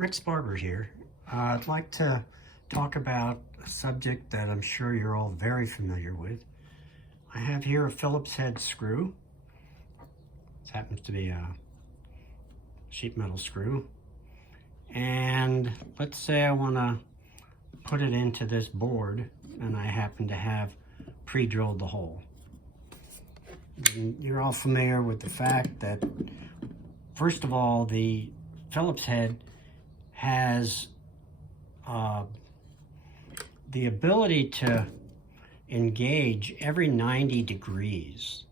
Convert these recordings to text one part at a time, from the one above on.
Rick's Barber here. I'd like to talk about a subject that I'm sure you're all very familiar with. I have here a Phillips head screw. This happens to be a sheet metal screw. And let's say I want to put it into this board and I happen to have pre-drilled the hole. And you're all familiar with the fact that, first of all, the Phillips head has the ability to engage every 90 degrees.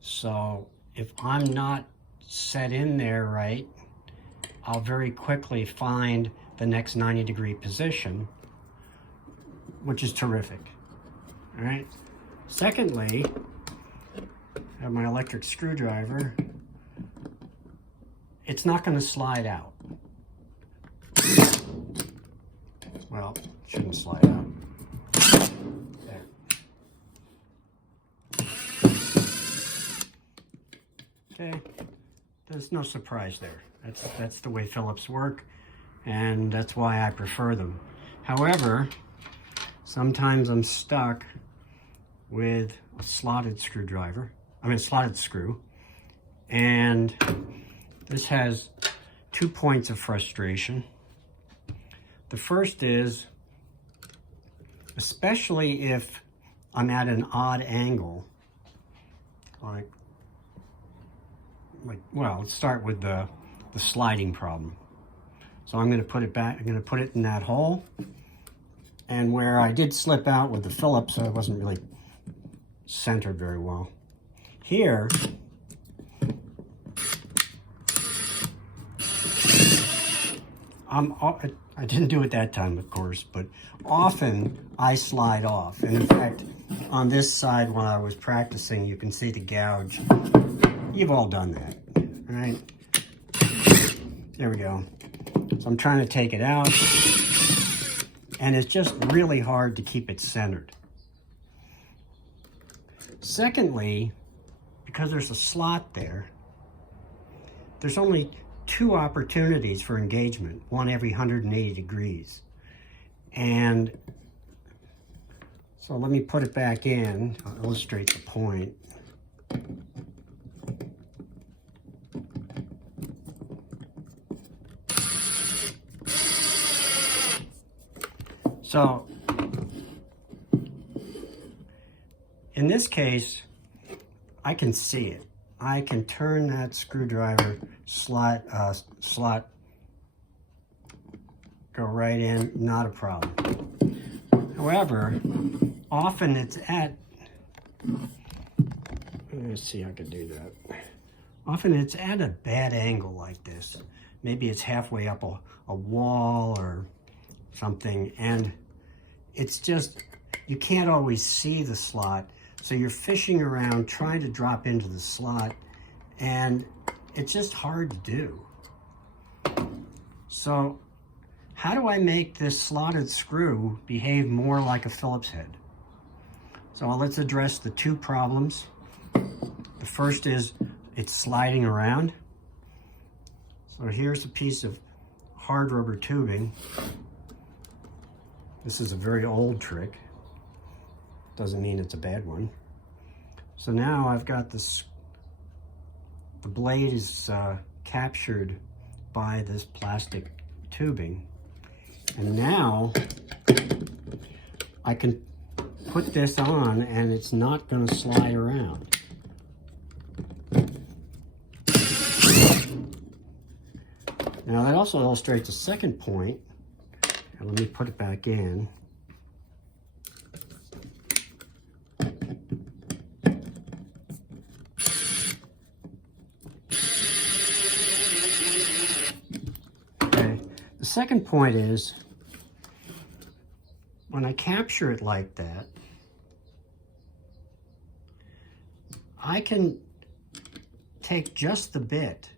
So if I'm not set in there right, I'll very quickly find the next 90-degree position, which is terrific. All right. Secondly, I have my electric screwdriver. It's not going to slide out. Well, it shouldn't slide out. There. Okay, there's no surprise there. That's the way Phillips work, and that's why I prefer them. However, sometimes I'm stuck with a slotted screw, and this has 2 points of frustration. The first is, especially if I'm at an odd angle, like well, let's start with the sliding problem. So I'm going to put it back, I'm going to put it in that hole, and where I did slip out with the Phillips, I wasn't really centered very well. Here, I didn't do it that time, of course, but often I slide off. And in fact, on this side, when I was practicing, you can see the gouge. You've all done that, right? There we go. So I'm trying to take it out, and it's just really hard to keep it centered. Secondly, because there's a slot there, there's only 2 opportunities for engagement, one every 180 degrees. And so let me put it back in. I'll illustrate the point. So in this case, I can see it. I can turn that screwdriver slot, go right in, not a problem. However, often it's at, let's see how I can do that. Often it's at a bad angle like this. Maybe it's halfway up a wall or something, and it's just, you can't always see the slot. So you're fishing around trying to drop into the slot, and it's just hard to do. So how do I make this slotted screw behave more like a Phillips head? So let's address the 2 problems. The first is it's sliding around. So here's a piece of hard rubber tubing. This is a very old trick. Doesn't mean it's a bad one. So now I've got this, the blade is captured by this plastic tubing. And now I can put this on and it's not going to slide around. Now that also illustrates a second point. And let me put it back in. The second point is, when I capture it like that, I can take just the bit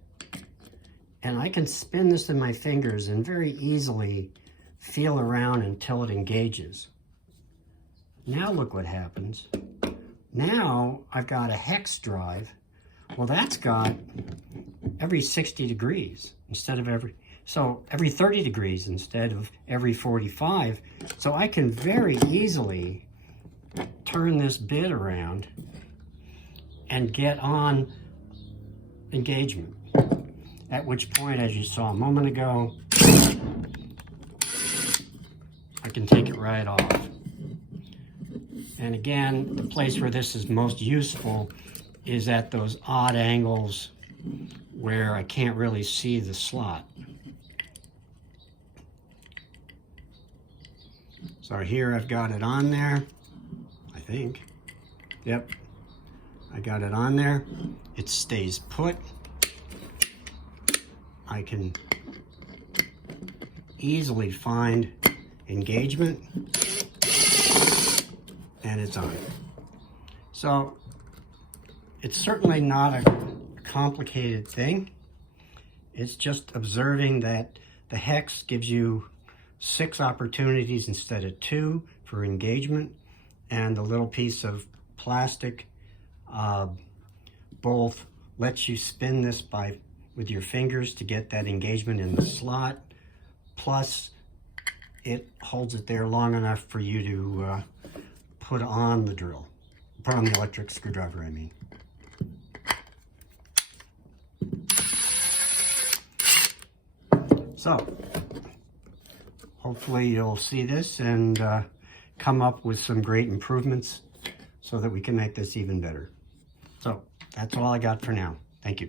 and I can spin this in my fingers and very easily feel around until it engages. Now look what happens. Now I've got a hex drive. Well, that's got every 60 degrees instead of every So every 30 degrees instead of every 45. So I can very easily turn this bit around and get on engagement. At which point, as you saw a moment ago, I can take it right off. And again, the place where this is most useful is at those odd angles where I can't really see the slot. So here I've got it on there, I think. Yep, I got it on there. It stays put. I can easily find engagement, and it's on. So it's certainly not a complicated thing. It's just observing that the hex gives you 6 opportunities instead of 2 for engagement, and the little piece of plastic both lets you spin this with your fingers to get that engagement in the slot, plus it holds it there long enough for you to put on the drill, put on the electric screwdriver, I mean. So, hopefully you'll see this and come up with some great improvements so that we can make this even better. So, that's all I got for now. Thank you.